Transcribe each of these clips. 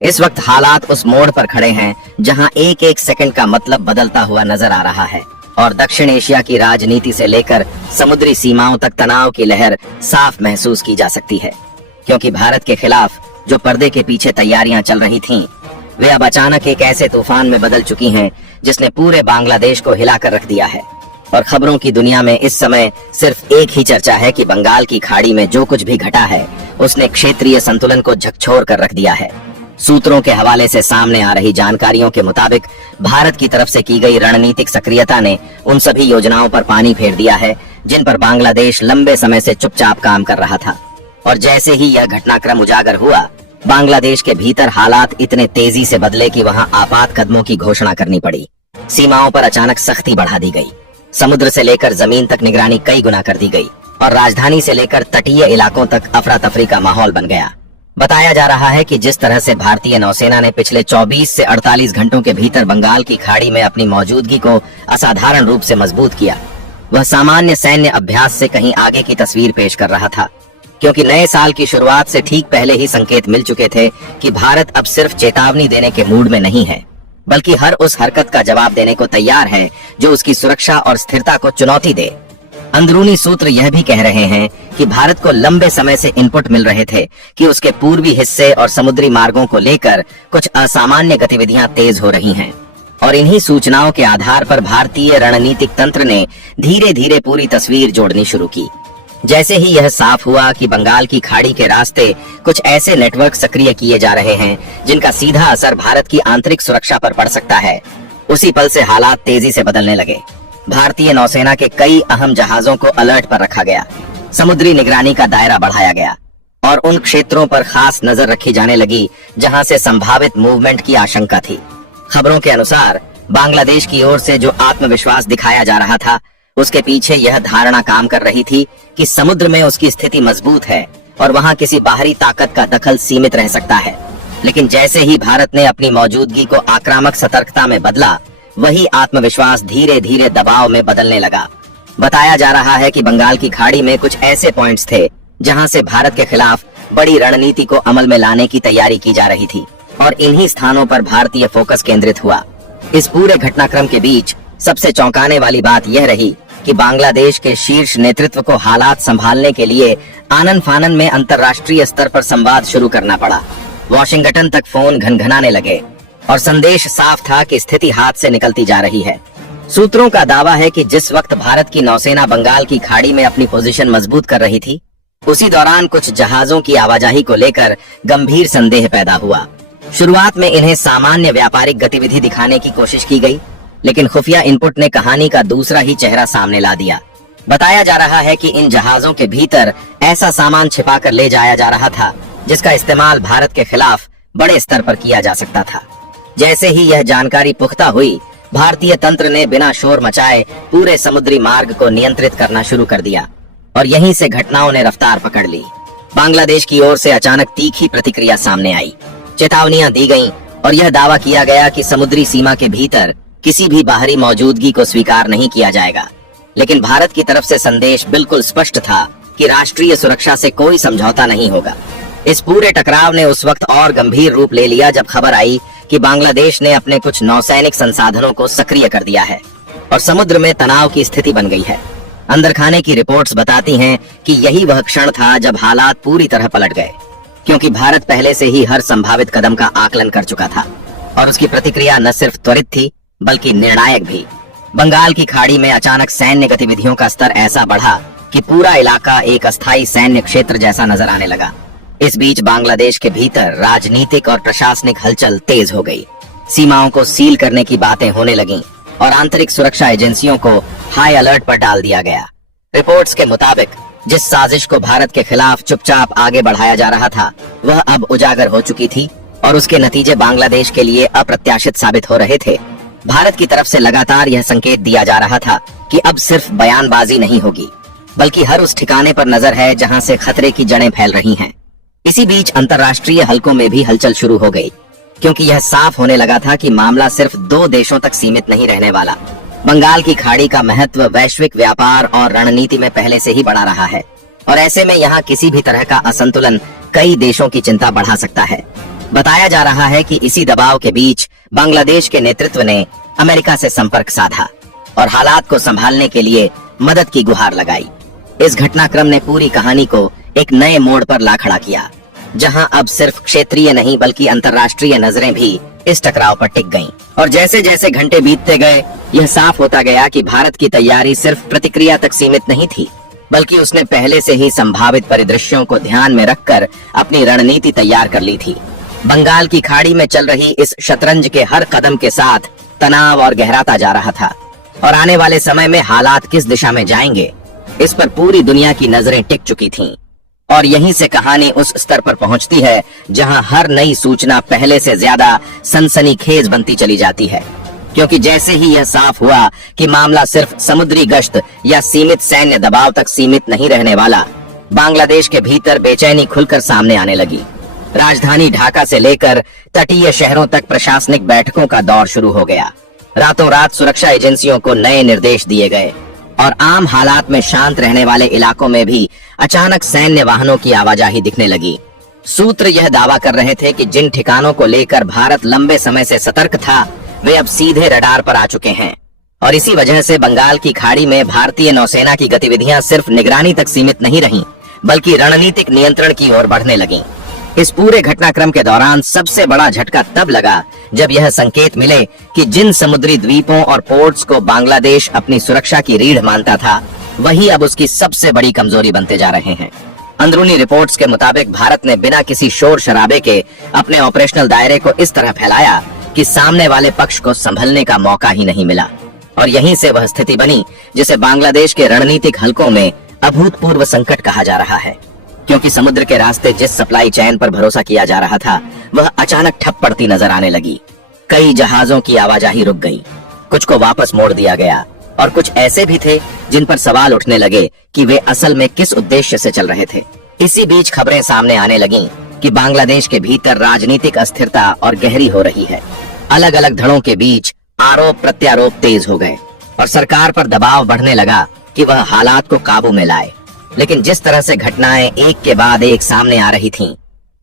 इस वक्त हालात उस मोड़ पर खड़े हैं जहां एक एक सेकंड का मतलब बदलता हुआ नजर आ रहा है और दक्षिण एशिया की राजनीति से लेकर समुद्री सीमाओं तक तनाव की लहर साफ महसूस की जा सकती है, क्योंकि भारत के खिलाफ जो पर्दे के पीछे तैयारियां चल रही थीं, वे अब अचानक एक ऐसे तूफान में बदल चुकी हैं जिसने पूरे बांग्लादेश को हिलाकर रख दिया है। और खबरों की दुनिया में इस समय सिर्फ एक ही चर्चा है कि बंगाल की खाड़ी में जो कुछ भी घटा है उसने क्षेत्रीय संतुलन को झकझोर कर रख दिया है। सूत्रों के हवाले से सामने आ रही जानकारियों के मुताबिक भारत की तरफ से की गई रणनीतिक सक्रियता ने उन सभी योजनाओं पर पानी फेर दिया है जिन पर बांग्लादेश लंबे समय से चुपचाप काम कर रहा था। और जैसे ही यह घटनाक्रम उजागर हुआ, बांग्लादेश के भीतर हालात इतने तेजी से बदले कि वहां आपात कदमों की घोषणा करनी पड़ी। सीमाओं पर अचानक सख्ती बढ़ा दी गई, समुद्र से लेकर जमीन तक निगरानी कई गुना कर दी गई और राजधानी से लेकर तटीय इलाकों तक अफरा तफरी का माहौल बन गया। बताया जा रहा है कि जिस तरह से भारतीय नौसेना ने पिछले 24 से 48 घंटों के भीतर बंगाल की खाड़ी में अपनी मौजूदगी को असाधारण रूप से मजबूत किया, वह सामान्य सैन्य अभ्यास से कहीं आगे की तस्वीर पेश कर रहा था, क्योंकि नए साल की शुरुआत से ठीक पहले ही संकेत मिल चुके थे कि भारत अब सिर्फ चेतावनी देने के मूड में नहीं है, बल्कि हर उस हरकत का जवाब देने को तैयार है जो उसकी सुरक्षा और स्थिरता को चुनौती दे। अंदरूनी सूत्र यह भी कह रहे हैं कि भारत को लंबे समय से इनपुट मिल रहे थे कि उसके पूर्वी हिस्से और समुद्री मार्गों को लेकर कुछ असामान्य गतिविधियां तेज हो रही हैं, और इन्हीं सूचनाओं के आधार पर भारतीय रणनीतिक तंत्र ने धीरे धीरे पूरी तस्वीर जोड़नी शुरू की। जैसे ही यह साफ हुआ कि बंगाल की खाड़ी के रास्ते कुछ ऐसे नेटवर्क सक्रिय किए जा रहे हैं जिनका सीधा असर भारत की आंतरिक सुरक्षा पर पड़ सकता है, उसी पल से हालात तेजी से बदलने लगे। भारतीय नौसेना के कई अहम जहाजों को अलर्ट पर रखा गया, समुद्री निगरानी का दायरा बढ़ाया गया और उन क्षेत्रों पर खास नजर रखी जाने लगी जहां से संभावित मूवमेंट की आशंका थी। खबरों के अनुसार बांग्लादेश की ओर से जो आत्मविश्वास दिखाया जा रहा था, उसके पीछे यह धारणा काम कर रही थी कि समुद्र में उसकी स्थिति मजबूत है और वहां किसी बाहरी ताकत का दखल सीमित रह सकता है। लेकिन जैसे ही भारत ने अपनी मौजूदगी को आक्रामक सतर्कता में बदला, वही आत्मविश्वास धीरे धीरे दबाव में बदलने लगा। बताया जा रहा है कि बंगाल की खाड़ी में कुछ ऐसे पॉइंट्स थे जहां से भारत के खिलाफ बड़ी रणनीति को अमल में लाने की तैयारी की जा रही थी, और इन्हीं स्थानों पर भारतीय फोकस केंद्रित हुआ। इस पूरे घटनाक्रम के बीच सबसे चौंकाने वाली बात यह रही कि बांग्लादेश के शीर्ष नेतृत्व को हालात संभालने के लिए आनन फानन में अंतर्राष्ट्रीय स्तर पर संवाद शुरू करना पड़ा। वॉशिंगटन तक फोन घनघनाने लगे और संदेश साफ था कि स्थिति हाथ से निकलती जा रही है। सूत्रों का दावा है कि जिस वक्त भारत की नौसेना बंगाल की खाड़ी में अपनी पोजीशन मजबूत कर रही थी, उसी दौरान कुछ जहाजों की आवाजाही को लेकर गंभीर संदेह पैदा हुआ। शुरुआत में इन्हें सामान्य व्यापारिक गतिविधि दिखाने की कोशिश की गई, लेकिन खुफिया इनपुट ने कहानी का दूसरा ही चेहरा सामने ला दिया। बताया जा रहा है कि इन जहाजों के भीतर ऐसा सामान छिपाकर ले जाया जा रहा था जिसका इस्तेमाल भारत के खिलाफ बड़े स्तर पर किया जा सकता था। जैसे ही यह जानकारी पुख्ता हुई, भारतीय तंत्र ने बिना शोर मचाए पूरे समुद्री मार्ग को नियंत्रित करना शुरू कर दिया और यहीं से घटनाओं ने रफ्तार पकड़ ली। बांग्लादेश की ओर से अचानक तीखी प्रतिक्रिया सामने आई, चेतावनियां दी गईं और यह दावा किया गया कि समुद्री सीमा के भीतर किसी भी बाहरी मौजूदगी को स्वीकार नहीं किया जाएगा। लेकिन भारत की तरफ से संदेश बिल्कुल स्पष्ट था कि राष्ट्रीय सुरक्षा से कोई समझौता नहीं होगा। इस पूरे टकराव ने उस वक्त और गंभीर रूप ले लिया जब खबर आई कि बांग्लादेश ने अपने कुछ नौसैनिक संसाधनों को सक्रिय कर दिया है और समुद्र में तनाव की स्थिति बन गई है। अंदर खाने की रिपोर्ट्स बताती हैं कि यही वह क्षण था जब हालात पूरी तरह पलट गए, क्योंकि भारत पहले से ही हर संभावित कदम का आकलन कर चुका था और उसकी प्रतिक्रिया न सिर्फ त्वरित थी बल्कि निर्णायक भी। बंगाल की खाड़ी में अचानक सैन्य गतिविधियों का स्तर ऐसा बढ़ा कि पूरा इलाका एक अस्थायी सैन्य क्षेत्र जैसा नजर आने लगा। इस बीच बांग्लादेश के भीतर राजनीतिक और प्रशासनिक हलचल तेज हो गई। सीमाओं को सील करने की बातें होने लगीं और आंतरिक सुरक्षा एजेंसियों को हाई अलर्ट पर डाल दिया गया। रिपोर्ट्स के मुताबिक जिस साजिश को भारत के खिलाफ चुपचाप आगे बढ़ाया जा रहा था, वह अब उजागर हो चुकी थी और उसके नतीजे बांग्लादेश के लिए अप्रत्याशित साबित हो रहे थे। भारत की तरफ से लगातार यह संकेत दिया जा रहा था कि अब सिर्फ बयानबाजी नहीं होगी, बल्कि हर उस ठिकाने पर नजर है जहां से खतरे की जड़ें फैल रही हैं। इसी बीच अंतर्राष्ट्रीय हलकों में भी हलचल शुरू हो गई, क्योंकि यह साफ होने लगा था कि मामला सिर्फ 2 देशों तक सीमित नहीं रहने वाला। बंगाल की खाड़ी का महत्व वैश्विक व्यापार और रणनीति में पहले से ही बढ़ा रहा है और ऐसे में यहाँ किसी भी तरह का असंतुलन कई देशों की चिंता बढ़ा सकता है। बताया जा रहा है कि इसी दबाव के बीच बांग्लादेश के नेतृत्व ने अमेरिका से संपर्क साधा और हालात को संभालने के लिए मदद की गुहार लगाई। इस घटनाक्रम ने पूरी कहानी को एक नए मोड़ पर ला खड़ा किया, जहां अब सिर्फ क्षेत्रीय नहीं बल्कि अंतर्राष्ट्रीय नजरें भी इस टकराव पर टिक गईं। और जैसे जैसे घंटे बीतते गए, यह साफ होता गया कि भारत की तैयारी सिर्फ प्रतिक्रिया तक सीमित नहीं थी, बल्कि उसने पहले से ही संभावित परिदृश्यों को ध्यान में रखकर अपनी रणनीति तैयार कर ली थी। बंगाल की खाड़ी में चल रही इस शतरंज के हर कदम के साथ तनाव और गहराता जा रहा था, और आने वाले समय में हालात किस दिशा में जाएंगे, इस पर पूरी दुनिया की नजरें टिक चुकी थीं। और यहीं से कहानी उस स्तर पर पहुंचती है जहां हर नई सूचना पहले से ज्यादा सनसनीखेज बनती चली जाती है, क्योंकि जैसे ही यह साफ हुआ कि मामला सिर्फ समुद्री गश्त या सीमित सैन्य दबाव तक सीमित नहीं रहने वाला, बांग्लादेश के भीतर बेचैनी खुलकर सामने आने लगी। राजधानी ढाका से लेकर तटीय शहरों तक प्रशासनिक बैठकों का दौर शुरू हो गया। रातों रात सुरक्षा एजेंसियों को नए निर्देश दिए गए और आम हालात में शांत रहने वाले इलाकों में भी अचानक सैन्य वाहनों की आवाजाही दिखने लगी। सूत्र यह दावा कर रहे थे कि जिन ठिकानों को लेकर भारत लंबे समय से सतर्क था, वे अब सीधे रडार पर आ चुके हैं, और इसी वजह से बंगाल की खाड़ी में भारतीय नौसेना की गतिविधियां सिर्फ निगरानी तक सीमित नहीं रहीं, बल्कि रणनीतिक नियंत्रण की ओर बढ़ने लगीं। इस पूरे घटनाक्रम के दौरान सबसे बड़ा झटका तब लगा जब यह संकेत मिले कि जिन समुद्री द्वीपों और पोर्ट्स को बांग्लादेश अपनी सुरक्षा की रीढ़ मानता था, वही अब उसकी सबसे बड़ी कमजोरी बनते जा रहे हैं। अंदरूनी रिपोर्ट्स के मुताबिक भारत ने बिना किसी शोर शराबे के अपने ऑपरेशनल दायरे को इस तरह फैलाया कि सामने वाले पक्ष को संभलने का मौका ही नहीं मिला, और यहीं से वह स्थिति बनी जिसे बांग्लादेश के रणनीतिक हलकों में अभूतपूर्व संकट कहा जा रहा है। क्योंकि समुद्र के रास्ते जिस सप्लाई चेन पर भरोसा किया जा रहा था, वह अचानक ठप पड़ती नजर आने लगी। कई जहाजों की आवाजाही रुक गई, कुछ को वापस मोड़ दिया गया, और कुछ ऐसे भी थे जिन पर सवाल उठने लगे कि वे असल में किस उद्देश्य से चल रहे थे। इसी बीच खबरें सामने आने लगीं कि बांग्लादेश के भीतर राजनीतिक अस्थिरता और गहरी हो रही है। अलग अलग धड़ों के बीच आरोप प्रत्यारोप तेज हो गए और सरकार पर दबाव बढ़ने लगा कि वह हालात को काबू में लाए। लेकिन जिस तरह से घटनाएं एक के बाद एक सामने आ रही थीं,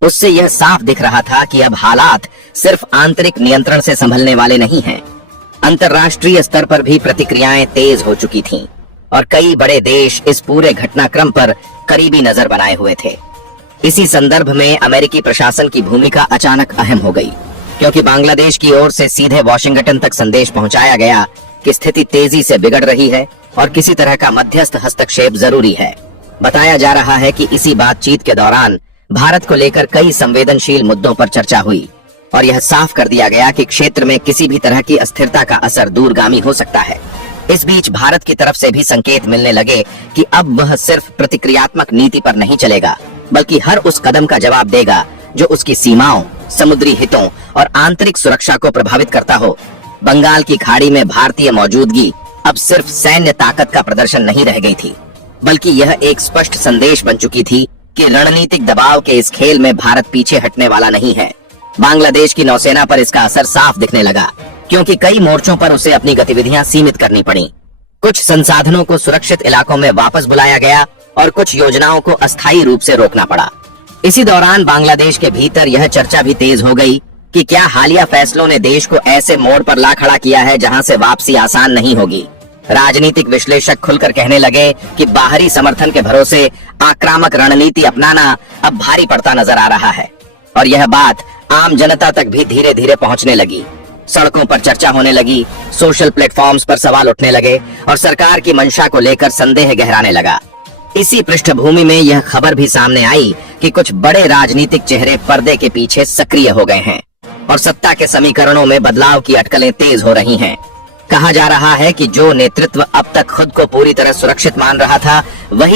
उससे यह साफ दिख रहा था कि अब हालात सिर्फ आंतरिक नियंत्रण से संभलने वाले नहीं हैं। अंतर्राष्ट्रीय स्तर पर भी प्रतिक्रियाएं तेज हो चुकी थीं और कई बड़े देश इस पूरे घटनाक्रम पर करीबी नजर बनाए हुए थे। इसी संदर्भ में अमेरिकी प्रशासन की भूमिका अचानक अहम हो गई, क्योंकि बांग्लादेश की ओर से सीधे वॉशिंगटन तक संदेश पहुंचाया गया कि स्थिति तेजी से बिगड़ रही है और किसी तरह का मध्यस्थ हस्तक्षेप जरूरी है। बताया जा रहा है कि इसी बातचीत के दौरान भारत को लेकर कई संवेदनशील मुद्दों पर चर्चा हुई और यह साफ कर दिया गया कि क्षेत्र में किसी भी तरह की अस्थिरता का असर दूरगामी हो सकता है। इस बीच भारत की तरफ से भी संकेत मिलने लगे कि अब वह सिर्फ प्रतिक्रियात्मक नीति पर नहीं चलेगा, बल्कि हर उस कदम का जवाब देगा जो उसकी सीमाओं, समुद्री हितों और आंतरिक सुरक्षा को प्रभावित करता हो। बंगाल की खाड़ी में भारतीय मौजूदगी अब सिर्फ सैन्य ताकत का प्रदर्शन नहीं रह गई थी, बल्कि यह एक स्पष्ट संदेश बन चुकी थी कि रणनीतिक दबाव के इस खेल में भारत पीछे हटने वाला नहीं है। बांग्लादेश की नौसेना पर इसका असर साफ दिखने लगा, क्योंकि कई मोर्चों पर उसे अपनी गतिविधियां सीमित करनी पड़ी। कुछ संसाधनों को सुरक्षित इलाकों में वापस बुलाया गया और कुछ योजनाओं को अस्थायी रूप से रोकना पड़ा। इसी दौरान बांग्लादेश के भीतर यह चर्चा भी तेज हो गई कि क्या हालिया फैसलों ने देश को ऐसे मोड़ पर ला खड़ा किया है जहां से वापसी आसान नहीं होगी। राजनीतिक विश्लेषक खुलकर कहने लगे कि बाहरी समर्थन के भरोसे आक्रामक रणनीति अपनाना अब भारी पड़ता नजर आ रहा है, और यह बात आम जनता तक भी धीरे धीरे पहुंचने लगी। सड़कों पर चर्चा होने लगी, सोशल प्लेटफॉर्म्स पर सवाल उठने लगे और सरकार की मंशा को लेकर संदेह गहराने लगा। इसी पृष्ठभूमि में यह खबर भी सामने आई कि कुछ बड़े राजनीतिक चेहरे पर्दे के पीछे सक्रिय हो गए हैं और सत्ता के समीकरणों में बदलाव की अटकलें तेज हो रही हैं। कहा जा रहा है कि जो नेतृत्व अब तक खुद को पूरी तरह सुरक्षित मान रहा था, वही